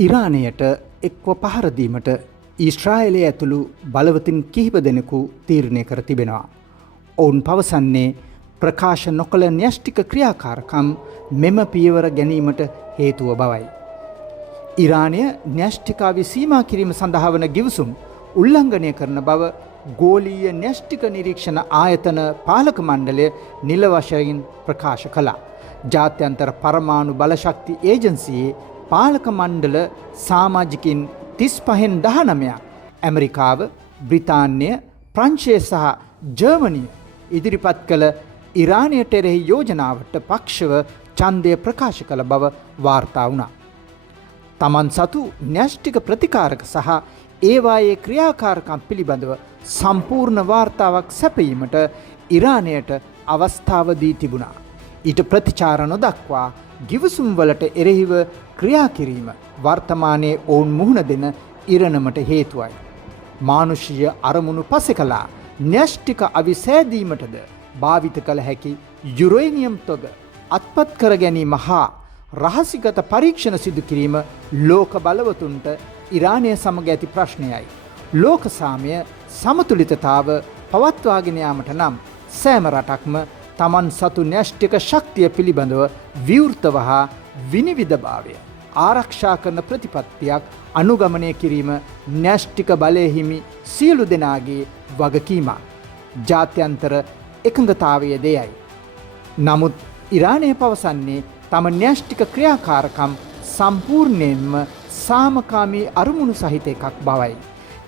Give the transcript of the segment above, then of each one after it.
ඉරානයට එක්ව පහර දීමට ඊශ්‍රායලය ඇතුළු බලවතින් කිහිප දෙනෙකු තීරණය කර තිබෙනවා. ඔවුන් පවසන්නේ ප්‍රකාශ නොකළ න්‍යෂ්ටික ක්‍රියාකාරකම් මෙම පියවර ගැනීමට හේතුව බවයි. ඉරානය න්‍යෂ්ටිකාවි සීමා කිරීම සඳහා වන ගිවිසුම් උල්ලංඝනය කරන බව ගෝලීය න්‍යෂ්ටික නිරීක්ෂණ ආයතන පාලක මණ්ඩලය නිල වශයෙන් ප්‍රකාශ කළා. ජාත්‍යන්තර පරමාණු බලශක්ති ඒජන්සියේ පාලක මණ්ඩල සමාජිකින් 35-19 ඇමරිකාව, බ්‍රිතාන්‍ය, ප්‍රංශය සහ ජර්මනිය ඉදිරිපත් කළ ඉරානයට එරෙහි යෝජනාවට පක්ෂව ඡන්දය ප්‍රකාශ කළ බව වාර්තා වුණා. තමන් සතු න්‍යෂ්ටික ප්‍රතිකාරක සහ ඒවායේ ක්‍රියාකාරකම් පිළිබඳව සම්පූර්ණ වාර්තාවක් සැපයීමට ඉරානයට අවස්ථාව දී තිබුණා. ඊට ප්‍රතිචාර නොදක්වා ගිවිසුම් වලට එරෙහිව ක්‍රියා කිරීම වර්තමානයේ ඔවුන් මුහුණ දෙන ඉරණමට හේතුවයි. මානුෂීය අරමුණු පසෙකලා න්‍යෂ්ටික අවිසෑදීමටද භාවිත කළ හැකි යුරේනියම් තොග අත්පත් කර ගැනීම හා රහසිගත පරීක්ෂණ සිදු කිරීම ලෝක බලවතුන්ට ඉරානය සමග ඇති ප්‍රශ්නයයි. ලෝක සාමය සමතුලිතතාව පවත්වාගෙන යාමට නම් සෑම රටක්ම තමන් සතු න්‍යෂ්ටික ශක්තිය පිළිබඳව විවෘතව හා විනිවිදභාවය ආරක්ෂා කරන ප්‍රතිපත්තියක් අනුගමනය කිරීම න්‍යෂ්ටික බලය හිමි සියලු දෙනාගේ වගකීමක්. ජාත්‍යන්තර එකඟතාවය දෙයයි. නමුත් ඉරානය පවසන්නේ තම න්‍යෂ්ටික ක්‍රියාකාරකම් සම්පූර්ණයෙන්ම සාමකාමී අරමුණු සහිත එකක් බවයි.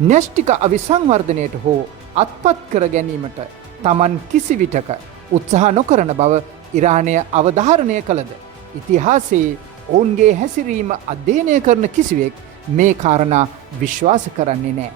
න්‍යෂ්ටික අවිසංවර්ධනයට හෝ අත්පත් කර ගැනීමට තමන් කිසිවිටක උත්සාහ නොකරන බව ඉරානය අවධාරණය කළද ඉතිහාසයේ ඔවුන්ගේ හැසිරීම අධ්‍යයනය කරන කිසිවෙක් මේ කාරණා විශ්වාස කරන්නේ නෑ.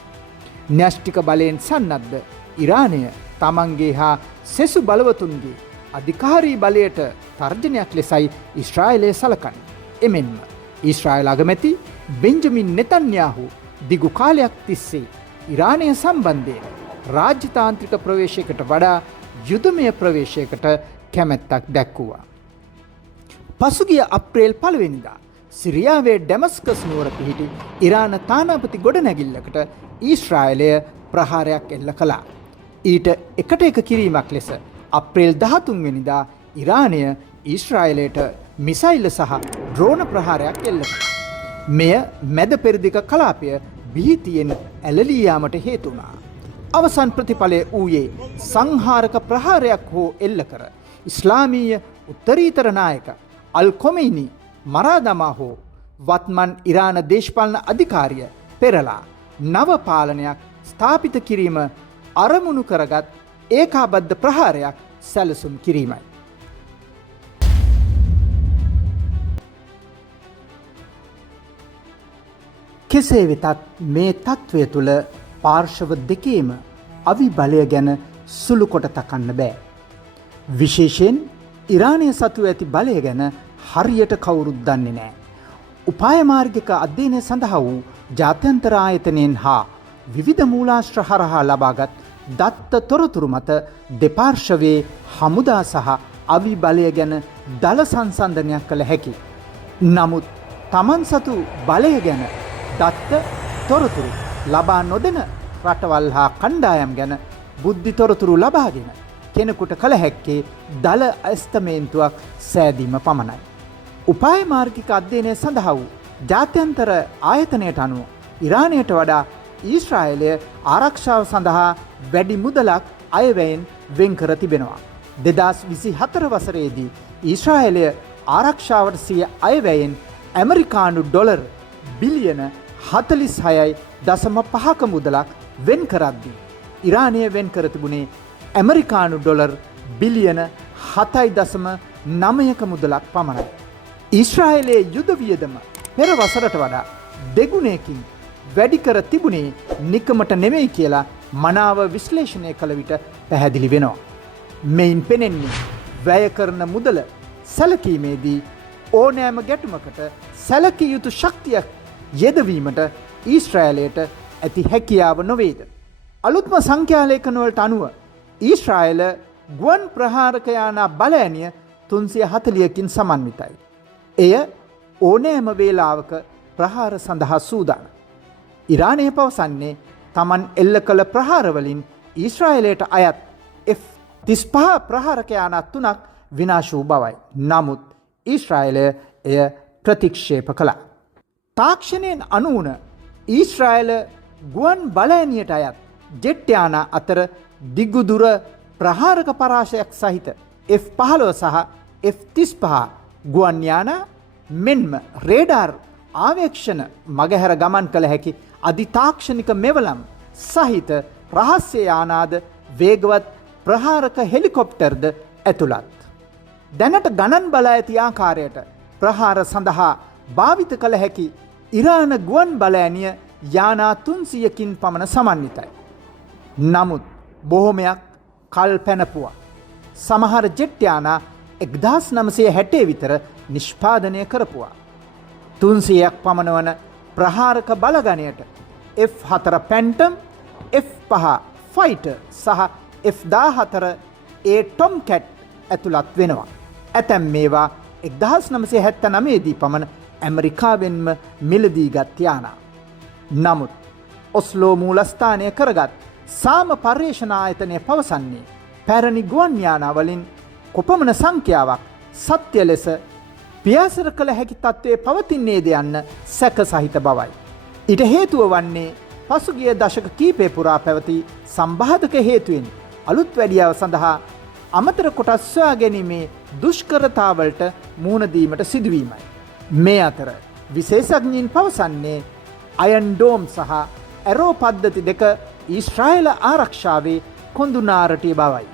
න්‍යෂ්ටික බලයෙන් සන්නද්ධ ඉරානය තමන්ගේ හා සෙසු බලවතුන්ගේ අධිකාරී බලයට තර්ජනයක් ලෙසයි ඊශ්‍රායලය සලකන්නේ. එමෙන්ම ඊශ්‍රායල අගමැති බෙන්ජමින් නෙතන්යාහු දිගු කාලයක් තිස්සේ ඉරානය සම්බන්ධයෙන් රාජ්‍යතාන්ත්‍රික ප්‍රවේශයකට වඩා යුදමය ප්‍රවේශයකට කැමැත්තක් දැක්වුවා. පසුගිය අප්‍රේල් 1 වෙනිදා සිරියාවේ ඩැමස්කස් නුවර පිහිටි ඉරාන තානාපති ගොඩනැගිල්ලකට ඊශ්‍රායලය ප්‍රහාරයක් එල්ල කළා. ඊට එකට එක කිරීමක් ලෙස අප්‍රේල් 13 වෙනිදා ඉරානය ඊශ්‍රායලයට මිසයිල් සහ ඩ්‍රෝන ප්‍රහාරයක් එල්ල කළා. මෙය මැද පෙරදිග කලාපය බිහිතියෙන් ඇලලී යාමට හේතු වුණා. අවසන් ප්‍රතිඵලය වූයේ සංහාරක ප්‍රහාරයක් හෝ එල්ල කර ඉස්ලාමීය උත්තරීතර නායක අල් කොමෙයිනි මරා දමා හෝ වත්මන් ඉරාන දේශපාලන අධිකාරිය පෙරලා නව පාලනයක් ස්ථාපිත කිරීම අරමුණු කරගත් ඒකාබද්ධ ප්‍රහාරයක් සැලසුම් කිරීමයි. කෙසේ වෙතත් මේ තත්ත්වය තුළ පාර්ශව දෙකේම අවිබලය ගැන සුළු කොට තකන්න බෑ. විශේෂයෙන් ඉරානය සතු ඇති බලය ගැන හරියට කවුරුත් දන්නේ නෑ. උපායමාර්ගික අධ්‍යයනය සඳහා වූ ජාත්‍යන්තර ආයතනයෙන් හා විවිධ මූලාශ්‍ර හරහා ලබාගත් දත්ත තොරතුරු මත දෙපාර්ශවයේ හමුදා සහ අවිබලය ගැන දළ සංසන්දනයක් කළ හැකි. නමුත් තමන් සතු බලය ගැන දත්ත තොරතුරු ලබා නොදෙන රටවල් හා කණ්ඩායම් ගැන බුද්ධි තොරතුරු ලබාගෙන කෙනෙකුට කළ හැක්කේ දළ අස්තමේන්තුවක් සෑදීම පමණයි. උපායමාර්ගික අධ්‍යයනය සඳහා වූ ජාත්‍යන්තර ආයතනයට අනුව ඉරානයට වඩා ඊශ්‍රායලය ආරක්ෂාව සඳහා වැඩි මුදලක් අයවැයෙන් වෙන් කර තිබෙනවා. 2024 වසරේදී ඊශ්‍රායලය ආරක්ෂාවට සිය අයවැයෙන් ඇමරිකානු ඩොලර් බිලියන 46.5ක මුදලක් වෙන් කරද්දී ඉරානය වෙන් කර තිබුණේ ඇමරිකානු ඩොලර් බිලියන 7.9ක මුදලක් පමණයි. ඊශ්‍රායලයේ යුද වියදම පෙර වසරට වඩා දෙගුණයකින් වැඩි කර තිබුණේ නිකමට නෙමෙයි කියලා මනාව විශ්ලේෂණය කළ විට පැහැදිලි වෙනවා. මෙයින් පෙනෙන්නේ වැය කරන මුදල සැලකීමේදී ඕනෑම ගැටුමකට සැලකිය යුතු ශක්තියක් යෙදවීමට ඊශ්‍රායලයට ඇති හැකියාව නොවේද. අලුත්ම සංඛ්‍යාලේඛන වලට අනුව ඊශ්‍රායල ගුවන් ප්‍රහාරක යානා බලඇණිය 340කින් සමන්විතයි. එය ඕනෑම වේලාවක ප්‍රහාර සඳහා සූදානම්. ඉරානය පවසන්නේ තමන් එල්ල කළ ප්‍රහාරවලින් ඊශ්‍රායලයට අයත් F-35 ප්‍රහාරකයාන 3ක් විනාශ වූ බවයි. නමුත් ඊශ්‍රායලය එය ප්‍රතික්ෂේප කළා. තාක්ෂණයෙන් අනුවන ඊශ්‍රායල ගුවන් බලඇනියට අයත් ජෙට් යාන අතර දිගුදුර ප්‍රහාරක පරාශයක් සහිත F-15 සහ F-35 ගුවන් යාන මෙන්ම රේඩාර් ආවේක්ෂණ මගහැර ගමන් කළ හැකි අධිතාක්ෂණික මෙවලම් සහිත රහස්‍ය යානාද වේගවත් ප්‍රහාරක හෙලිකොප්ටර්ද ඇතුළත්. දැනට ගණන් බලා ඇති ආකාරයට ප්‍රහාර සඳහා භාවිත කළ හැකි ඉරාන ගුවන් බලඇනිය යානා 300කින් පමණ සමන්විතයි. නමුත් බොහොමයක් කල් පැනපුවා. සමහර ජෙට් යානා 1960 විතර නිෂ්පාදනය කරපුවා. 300ක් පමණ වන ප්‍රහාරක බලගණයට F4 පැන්ටම්, F5 ෆයිටර් සහ F14A ටොම්කැට් ඇතුළත් වෙනවා. ඇතැම් මේවා 1979 දී පමණ ඇමරිකාවෙන්ම මිලදී ගත් යානා. නමුත් ඔස්ලෝ මූලස්ථානය කරගත් සාම පර්යේෂණ ආයතනය පවසන්නේ පැරණි ගුවන් යානා වලින් කොපමණ සංඛ්‍යාවක් සත්‍ය ලෙස පියාසර කළ හැකි තත්ත්වයේ පවතින්නේද යන්න සැක සහිත බවයි. ඊට හේතුව වන්නේ පසුගිය දශක කීපය පුරා පැවති සම්බාධක හේතුවෙන් අලුත් වැඩියාව සඳහා අමතර කොටස් සොයා ගැනීමේ දුෂ්කරතාවලට මුහුණ දීමට සිදුවීමයි. මේ අතර විශේෂඥයින් පවසන්නේ අයන් ඩෝම් සහ ඇරෝ පද්ධති දෙක ඊශ්‍රායල ආරක්ෂාවේ කොඳුනාරටිය බවයි.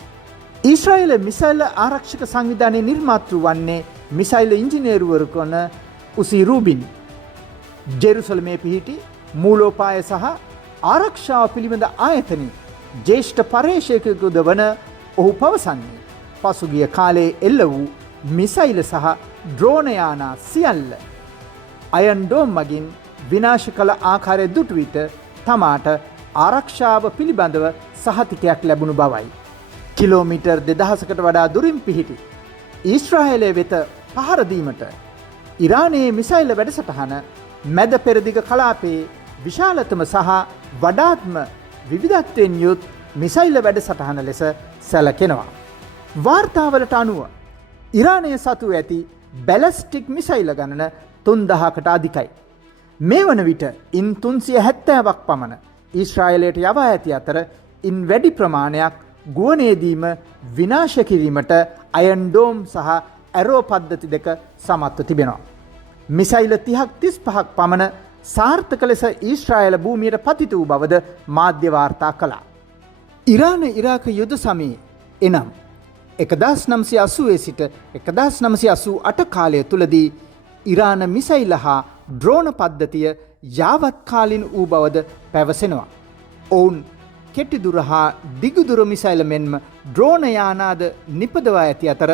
ඊශ්‍රායල මිසයිල් ආරක්ෂක සංවිධානයේ නිර්මාතෘ වන්නේ මිසයිල් ඉංජිනේරුවරු වන උසි රූබින්. ජෙරුසලමේ පිහිටි මූලෝපාය සහ ආරක්ෂාව පිළිබඳ ආයතනයේ ජ්‍යෙෂ්ඨ පර්යේෂකයෙකුද වන ඔහු පවසන්නේ පසුගිය කාලයේ එල්ල වූ මිසයිල් සහ ඩ්‍රෝන යානා සියල්ල අයන් ඩෝම් මගින් විනාශ කළ ආකාරය දුටු විට තමාට ආරක්ෂාව පිළිබඳව සහතිකයක් ලැබුණු බවයි. කිලෝමීටර් 2000කට වඩා දුරින් පිහිටි ඊශ්‍රායලය වෙත පහර දීමට ඉරානයේ මිසයිල් වැඩසටහන මැද පෙරදිග කලාපයේ විශාලතම සහ වඩාත්ම විවිධත්වයෙන් යුත් මිසයිල් වැඩසටහන ලෙස සැලකෙනවා. වාර්තාවලට අනුව ඉරානය සතු ඇති බැලස්ටික් මිසයිල් ගණන 3000කට අධිකයි. මේ වන විට ඉන් 370ක් පමණ ඊශ්‍රායලයට යවා ඇති අතර ඉන් වැඩි ප්‍රමාණයක් ගුවනේදීම විනාශ කිරීමට අයන් ඩෝම් සහ ඇරෝ පද්ධති දෙක සමත්ව තිබෙනවා. මිසයිල් 30ක් 35ක් පමණ සාර්ථක ලෙස ඊශ්‍රායල භූමියට පතිත වූ බවද මාධ්‍ය වාර්තා කළා. ඉරාන ඉරාක යුද සමයේ එනම් 1980 සිට 1988 කාලය තුලදී ඉරාන මිසයිල් හා ඩ්‍රෝන පද්ධතිය යාවත් කාලින වූ බවද පැවසෙනවා. ඔවුන් කෙටිදුර හා දිගුදුර මිසයිල් මෙන්ම ඩ්‍රෝන යානාද නිපදවා ඇති අතර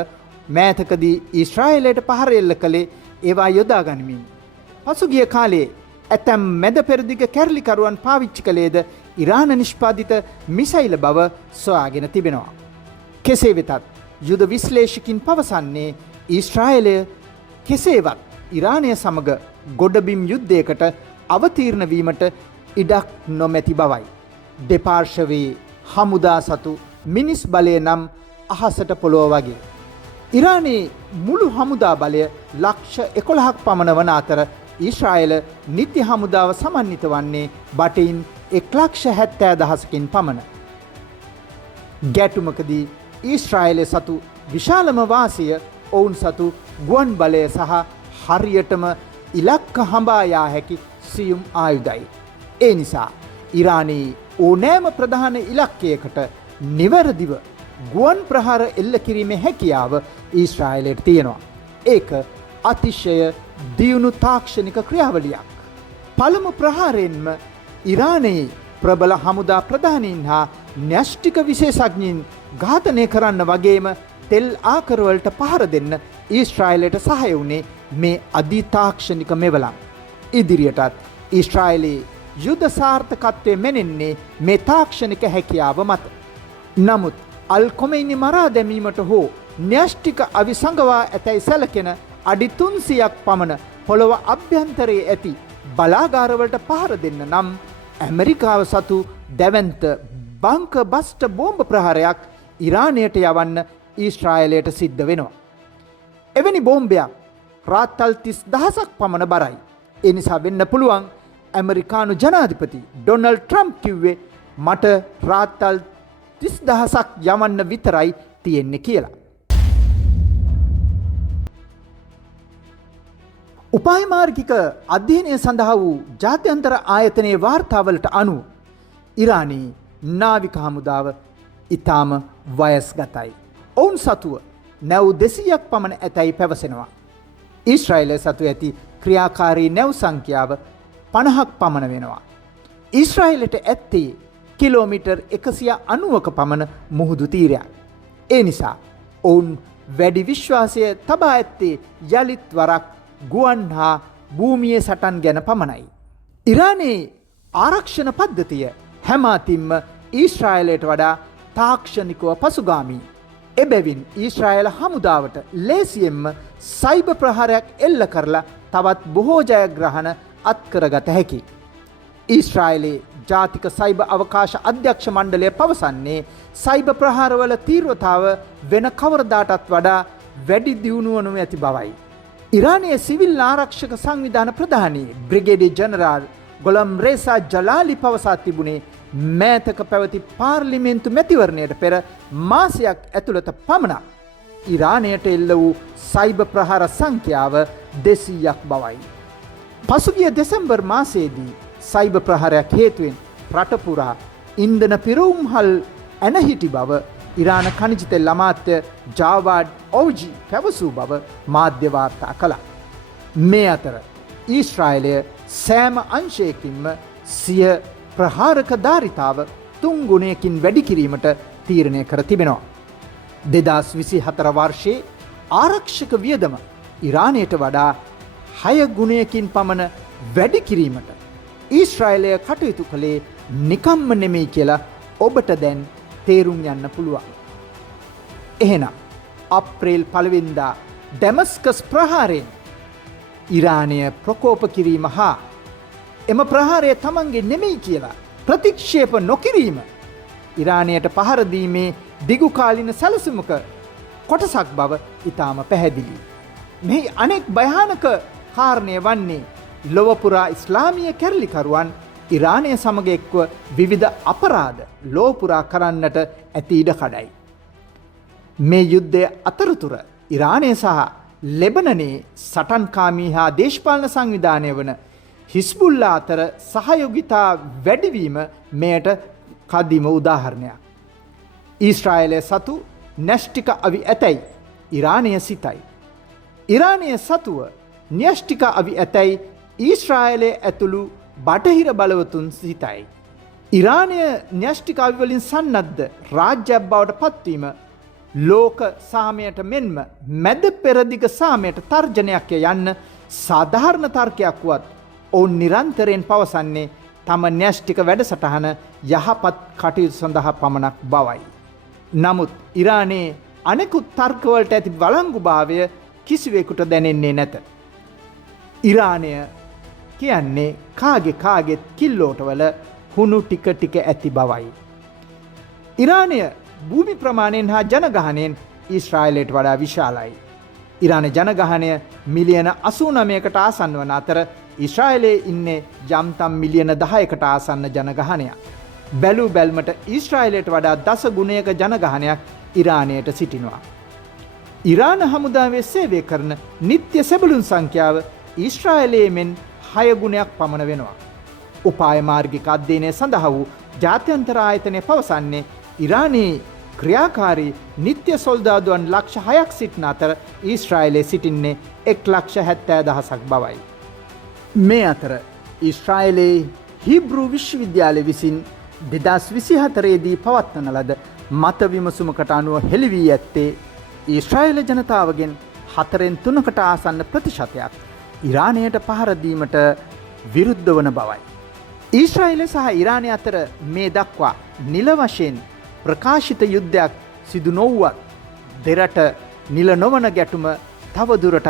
මෑතකදී ඊශ්‍රායලයට පහර එල්ල කළේ ඒවා යොදා ගනිමින්. පසුගිය කාලයේ ඇතැම් මැද පෙරදිග කැරලිකරුවන් පාවිච්චි කළේද ඉරාන නිෂ්පාදිත මිසයිල් බව සොයාගෙන තිබෙනවා. කෙසේ වෙතත් යුද විශ්ලේෂකින් පවසන්නේ ඊශ්‍රායලය කෙසේවත් ඉරානය සමග ගොඩබිම් යුද්ධයකට අවතීර්ණ වීමට ඉඩක් නොමැති බවයි. දෙපාර්ශවයේ හමුදා සතු මිනිස් බලය නම් අහසට පොළොව වගේ. ඉරානයේ මුළු හමුදා බලය ලක්ෂ 11ක් පමණ වන අතර ඊශ්‍රායල නිත්‍ය හමුදාව සමන්විත වන්නේ බටයින් 1,70,000කින් පමණ. ගැටුමකදී ඊශ්‍රායලය සතු විශාලම වාසිය ඔවුන් සතු ගුවන් බලය සහ හරියටම ඉලක්ක හඹා යා හැකි සියුම් ආයුධයි. ඒ නිසා ඉරානයේ ඕනෑම ප්‍රධාන ඉලක්කයකට නිවැරදිව ගුවන් ප්‍රහාර එල්ල කිරීමේ හැකියාව ඊශ්‍රායලයට තියෙනවා. ඒක අතිශය දියුණු තාක්ෂණික ක්‍රියාවලියක්. පළමු ප්‍රහාරයෙන්ම ඉරානයේ ප්‍රබල හමුදා ප්‍රධානීන් හා න්‍යෂ්ටික විශේෂඥයින් ඝාතනය කරන්න වගේම තෙල් ආකරවලට පහර දෙන්න ඊශ්‍රායලයට සහාය වුණේ මේ අධිතාක්ෂණික මෙවලම්. ඉදිරියටත් ඊශ්‍රායලයේ යුද සාර්ථකත්වය මෙනෙන්නේ මේ තාක්ෂණික හැකියාව මත. නමුත් අල් කොමෙයිනි මරා දැමීමට හෝ න්‍යෂ්ටික අවිසංගවා ඇතැයි සැලකෙන අඩි 300ක් පමණ පොළොව අභ්‍යන්තරයේ ඇති බලාගාරවලට පහර දෙන්න නම් ඇමරිකාව සතු දැවැන්ත බංක බස්ට බෝම්බ ප්‍රහාරයක් ඉරානයට යවන්න ඊශ්‍රායලයට සිද්ධ වෙනවා. එවැනි බෝම්බයක් රාත්තල් 30,000ක් පමණ බරයි. ඒ නිසා වෙන්න පුළුවන් ඇමරිකානු ජනාධිපති ඩොනල්ඩ් ට්‍රම්ප් කිව්වේ මට රාත්තල් 30,000ක් යවන්න විතරයි තියෙන්නේ කියලා. උපායමාර්ගික අධ්‍යයනය සඳහා වූ ජාත්‍යන්තර ආයතනයේ වාර්තාවලට අනුව ඉරානයේ නාවික හමුදාව ඉතාම වයස්ගතයි. ඔවුන් සතුව නැව් 200ක් පමණ ඇතැයි පැවසෙනවා. ඊශ්‍රායලය සතු ඇති ක්‍රියාකාරී නැව් සංඛ්‍යාව 50ක් පමණ වෙනවා. ඊශ්‍රායලට ඇත්තේ කිලෝමීටර් 190ක පමණ මුහුදු තීරයක්. ඒ නිසා ඔවුන් වැඩි විශ්වාසය තබා ඇත්තේ යලිත් වරක් ගුවන් හා භූමියේ සටන් ගැන පමණයි. ඉරානයේ ආරක්ෂණ පද්ධතිය හැම අතින්ම ඊශ්‍රායලයට වඩා තාක්ෂණිකව පසුගාමී. එබැවින් ඊශ්‍රායල හමුදාවට ලේසියෙන්ම සයිබර් ප්‍රහාරයක් එල්ල කරලා තවත් බොහෝ ජයග්‍රහණ අත්කරගත හැකි. ඊශ්‍රායලයේ ජාතික සයිබර් අවකාශ අධ්‍යක්ෂ මණ්ඩලය පවසන්නේ සයිබර් ප්‍රහාරවල තීව්‍රතාව වෙන කවරදාටත් වඩා වැඩි දියුණුවනු ඇති බවයි. ඉරානයේ සිවිල් ආරක්ෂක සංවිධාන ප්‍රධානී බ්‍රිගේඩියර් ජනරාල් ගොලම් රේසා ජලාලි පවසා තිබුණේ මෑතක පැවති පාර්ලිමේන්තු මැතිවරණයට පෙර මාසයක් ඇතුළත පමණක් ඉරානයට එල්ල වූ සයිබර් ප්‍රහාර සංඛ්‍යාව 200ක් බවයි. පසුගිය දෙසැම්බර් මාසයේදී සයිබර් ප්‍රහාරයක් හේතුවෙන් රට පුරා ඉන්ධන පිරවුම්හල් ඇන හිටි බව ඉරාන ඛනිජ තෙල් අමාත්‍ය ජාවාඩ් ඔව්ජි පැවසූ බව මාධ්‍ය වාර්තා කළා. මේ අතර ඊශ්‍රායලය සෑම අංශයකින්ම සිය ප්‍රහාරක ධාරිතාව 3 ගුණයකින් වැඩි කිරීමට තීරණය කර තිබෙනවා. 2024 වර්ෂයේ ආරක්ෂක වියදම ඉරානයට වඩා 6 ගුණයකින් පමණ වැඩි කිරීමට ඊශ්‍රායලය කටයුතු කළේ නිකම්ම නෙමෙයි කියලා ඔබට දැන් තේරුම් යන්න පුළුවන්. එහෙනම් අප්‍රේල් 1 වෙනිදා ඩැමස්කස් ප්‍රහාරයෙන් ඉරානය ප්‍රකෝප කිරීම හා එම ප්‍රහාරය තමන්ගේ නෙමෙයි කියලා ප්‍රතික්ෂේප නොකිරීම ඉරානයට පහර දීමේ දිගු කාලින සැලසුමක කොටසක් බව ඉතාම පැහැදිලියි. මෙහි අනෙක් භයානක කාරණය වන්නේ ලොව පුරා ඉස්ලාමීය කැරලිකරුවන් ඉරානය සමග එක්ව විවිධ අපරාධ ලොව පුරා කරන්නට ඇති ඉඩකඩයි. මේ යුද්ධය අතරතුර ඉරානය සහ ලෙබනනයේ සටන්කාමී හා දේශපාලන සංවිධානය වන හිස්බුල්ලා අතර සහයෝගිතා වැඩිවීම මෙයට කදිම උදාහරණයක්. ඊශ්‍රායලය සතු න්‍යෂ්ටික අවි ඇතැයි ඉරානය සිතයි. ඉරානය සතුව න්‍යෂ්ටික අවි ඇතැයි ඊශ්‍රායලය ඇතුළු බටහිර බලවතුන් සිතයි. ඉරානය න්‍යෂ්ටික අවිවලින් සන්නද්ධ රාජ්‍යයක් බවට පත්වීම ලෝක සාමයට මෙන්ම මැද පෙරදිග සාමයට තර්ජනයක් යන්න සාධාරණ තර්කයක් වුවත් ඔවුන් නිරන්තරයෙන් පවසන්නේ තම න්‍යෂ්ටික වැඩසටහන යහපත් කටයුතු සඳහා පමණක් බවයි. නමුත් ඉරානයේ අනෙකුත් තර්කවලට ඇති වළංගුභාවය කිසිවෙකුට දැනෙන්නේ නැත. ඉරානය කියන්නේ කාගෙත් කිල්ලෝටවල හුණු ටික ටික ඇති බවයි. ඉරානය භූමි ප්‍රමාණයෙන් හා ජනගහනයෙන් ඊශ්‍රායලයට වඩා විශාලයි. ඉරාන ජනගහනය මිලියන 89කට ආසන්න වන අතර ඊශ්‍රායලයේ ඉන්නේ යම්තම් මිලියන 10කට ආසන්න ජනගහනයක්. බැලූ බැල්මට ඊශ්‍රායලයට වඩා දස ගුණයක ජනගහනයක් ඉරානයට සිටිනවා. ඉරාන හමුදාවේ සේවය කරන නිත්‍ය සෙබළුන් සංඛ්‍යාව ඊශ්‍රායලයේ මෙන් 6 ගුණයක් පමණ වෙනවා. උපාය මාර්ගික අධ්‍යයනය සඳහා වූ ජාත්‍යන්තර ආයතනය පවසන්නේ ඉරානයේ ක්‍රියාකාරී නිත්‍ය සොල්දාදුවන් ලක්ෂ 6ක් සිටින අතර ඊශ්‍රායලයේ සිටින්නේ 1,70,000ක් බවයි. මේ අතර ඊශ්‍රායලයේ හිබ්රු විශ්වවිද්‍යාලය විසින් 2024 දී පවත්වන ලද මත විමසුමකට අනුව හෙළි වී ඇත්තේ ඊශ්‍රායල ජනතාවගෙන් 4/3කට ආසන්න ප්‍රතිශතයක් ඉරානයට පහර දීමට විරුද්ධ වන බවයි. ඊශ්‍රායල සහ ඉරානය අතර මේ දක්වා නිල වශයෙන් ප්‍රකාශිත යුද්ධයක් සිදු නොවුවත් දෙරට නිල නොවන ගැටුම තවදුරටත්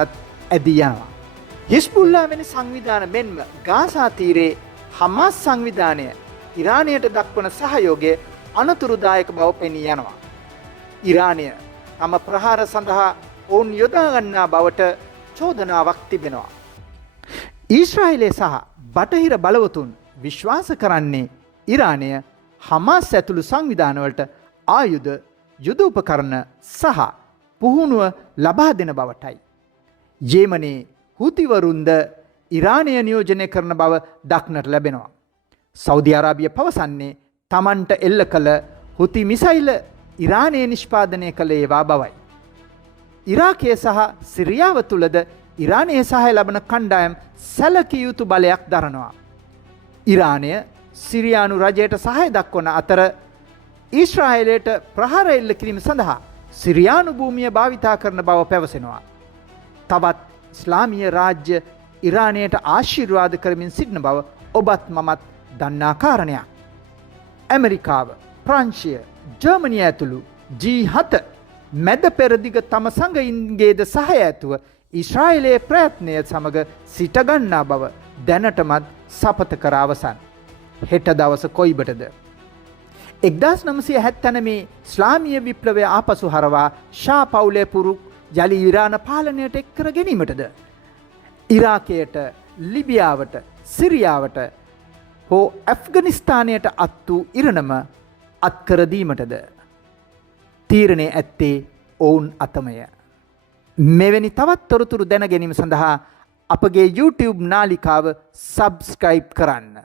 ඇදී යනවා. හිස්බුල්ලා වැනි සංවිධාන මෙන්ම ගාසා තීරේ හමාස් සංවිධානය ඉරානයට දක්වන සහයෝගය අනතුරුදායක බව පෙනී යනවා. ඉරානය තම ප්‍රහාර සඳහා ඔවුන් යොදා ගන්නා බවට චෝදනාවක් තිබෙනවා. ඊශ්‍රායලය සහ බටහිර බලවතුන් විශ්වාස කරන්නේ ඉරානය හමාස් ඇතුළු සංවිධානවලට ආයුධ යුද උපකරණ සහ පුහුණුව ලබා දෙන බවටයි. යේමනයේ හුතිවරුන්ද ඉරානය නියෝජනය කරන බව දක්නට ලැබෙනවා. සෞදි අරාබිය පවසන්නේ තමන්ට එල්ල කළ හුති මිසයිල ඉරානය නිෂ්පාදනය කළ ඒවා බවයි. ඉරාකය සහ සිරියාව තුළද ඉරානයේ සහය ලබන කණ්ඩායම් සැලකිය යුතු බලයක් දරනවා. ඉරානය සිරියානු රජයට සහය දක්වන අතර ඊශ්‍රායලයට ප්‍රහාර එල්ල කිරීම සඳහා සිරියානු භූමිය භාවිතා කරන බව පැවසෙනවා. තවත් ඉස්ලාමීය රාජ්‍ය ඉරානයට ආශිර්වාද කරමින් සිටින බව ඔබත් මමත් දන්නා කාරණයක්. ඇමරිකාව, ප්‍රංශය, ජර්මනිය ඇතුළු G7 මැද පෙරදිග තම සංගයින්ගේද සහය ඇතුව ඊශ්‍රායලයේ ප්‍රයත්නය සමග සිටගන්නා බව දැනටමත් සපත කර අවසන්. හෙට දවස කොයිබටද? 1979 ඉස්ලාමීය විප්ලවය ආපසු හරවා ෂා පවුලේ පුරුක් යලි ඉරාන පාලනයට එක් කර ගැනීමටද? ඉරාකයට, ලිබියාවට, සිරියාවට හෝ ඇෆ්ගනිස්තානයට අත් වූ ඉරණම අත්කර දීමටද? තීරණය ඇත්තේ ඔවුන් අතමය. මෙවැනි තවත් තොරතුරු දැන ගැනීම සඳහා අපගේ YouTube නාලිකාව සබ්ස්ක්‍රයිබ් කරන්න.